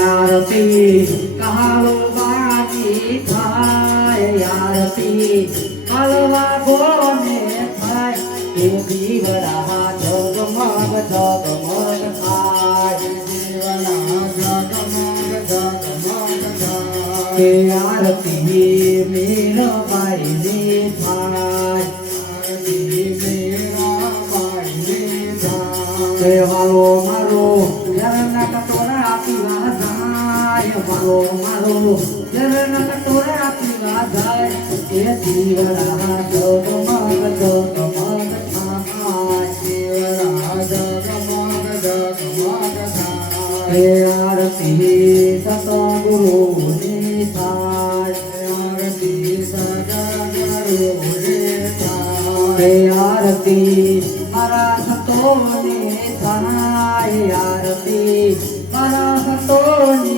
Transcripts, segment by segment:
આરતી કહાલો બાજી થાય. આરતી હલવા ગોને થાય એ દીવડા જગમગ જગમગ થાય આરતી વાલો મારો. જરના કટોરા પીવા જાય એ દીવડા જગમગ જગમગ થાય. એ આરતી સતગુરુની થાય. હે આરતી મારા સંતોની થાય. આરતી મારા સંતોની થાય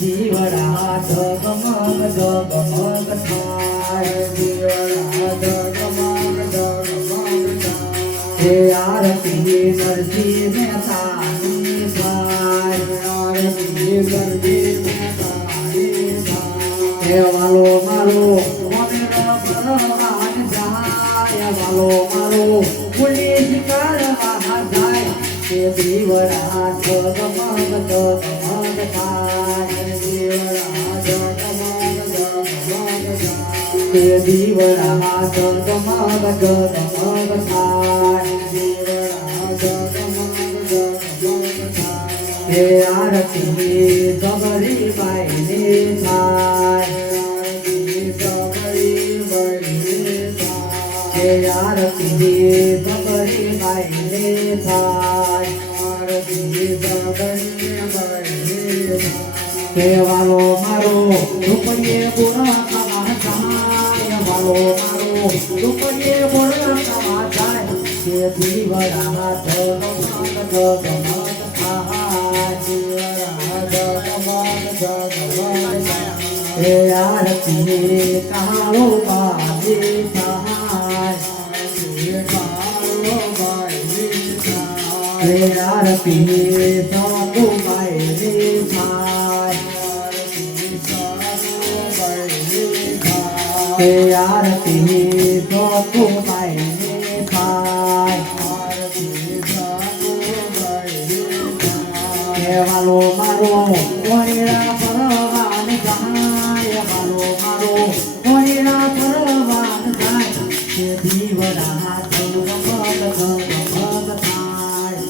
તે દીવડા જગમગ જગમગ થાય હે આરતી નરસિંહ મહેતાની થાય હે વાલો મારો મોમેરો ભગવાન જાય વાલો મારો પુલિસ કરવા જાય. તે દીવડા જગમગ જગમગ થાય તે દીવડા જગમગ જગમગ થાય હે આરતી ગબરી બાઈ થાય હે આરતી ગબરી બાઈ થાય હે વાલો મારો રૂપિયે ગુણ કમા જાય વાલો મારો રૂપિયે ગુણ કમા જાય તે દીવડા જગમગ જગમગ થાય હે આરતી કાળો બાજી થાય હે આરતી સાધુ બાઈ થાય હે આરતી સાધુ બાઈ થાય હે વાલો મારો કોઈરા પરવાન જાય વાલો મારો કોઈરા પરવાન જાય તે દીવડા જગમગ જગમગ થાય.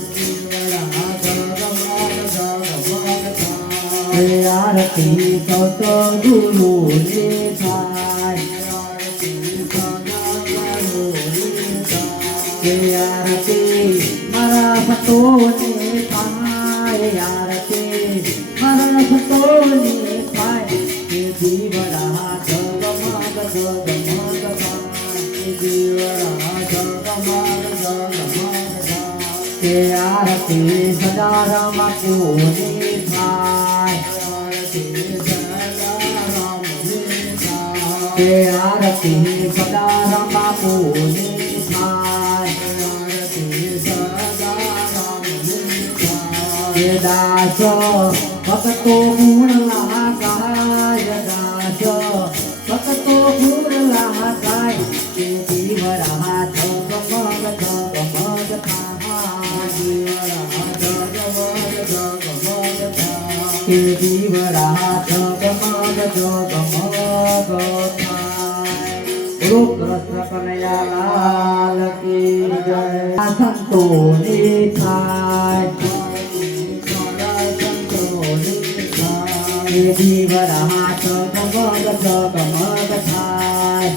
હે આરતી તો ગુરુ ને થાય હે આરતી મારા ભક્તોને થાય આરતી મારા ભક્તોને થાય હે દીવડા જગમગ જગમગ આરતી સદારામાં કોને થાય હે આરતી સદારામાં કોને દાસ ભક્તો ગુણ લાગાય દાસ ભક્તો ગુણ લાગાય તે દીવડા જગમગ જગમગ થાય તે દીવડા જગમગ જગમગ થાય રૂપ કૃષ્ણ કનૈયાલાલ કી જય સંતોની થાય દીવડા જગમગ જગમગ થાય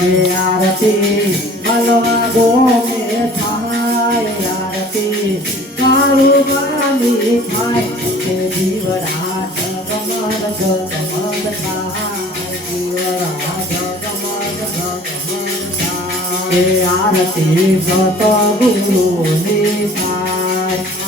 એ આરતી મલવા ગોમે થાય આરતી કાળું ગામી થાય દીવડા જગમગ જગમગ થાય દીવડા જગમગ જગમગ થાય આરતી સત ગુરુની થાય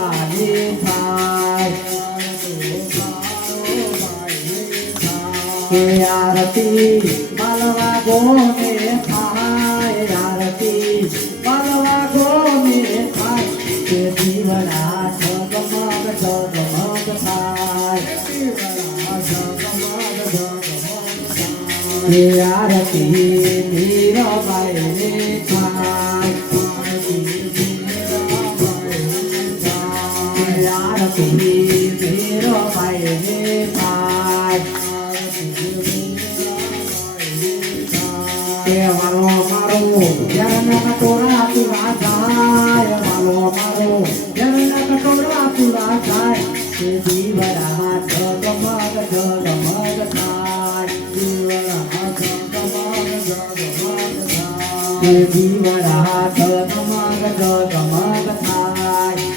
કે આરતી માલવા ગોને થાય આરતી માલવા ગોને થાય કે દીવડા જગમગ જગમગ થાય. કે આરતી મીરાબાઈ ને થાય દીવડા જગમગ જગમગ થાય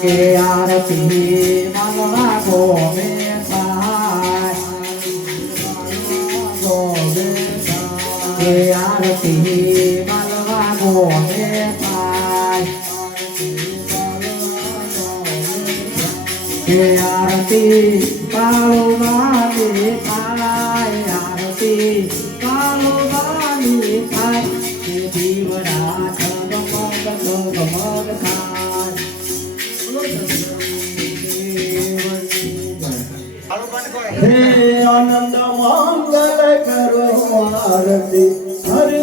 કે આરતી આરતી માલવા ગોમે થાય આરતી કાળો વાલી થાય કે દીવડા જગમગ જગમગ થાય हे आनंद मंगल करो आरती हरि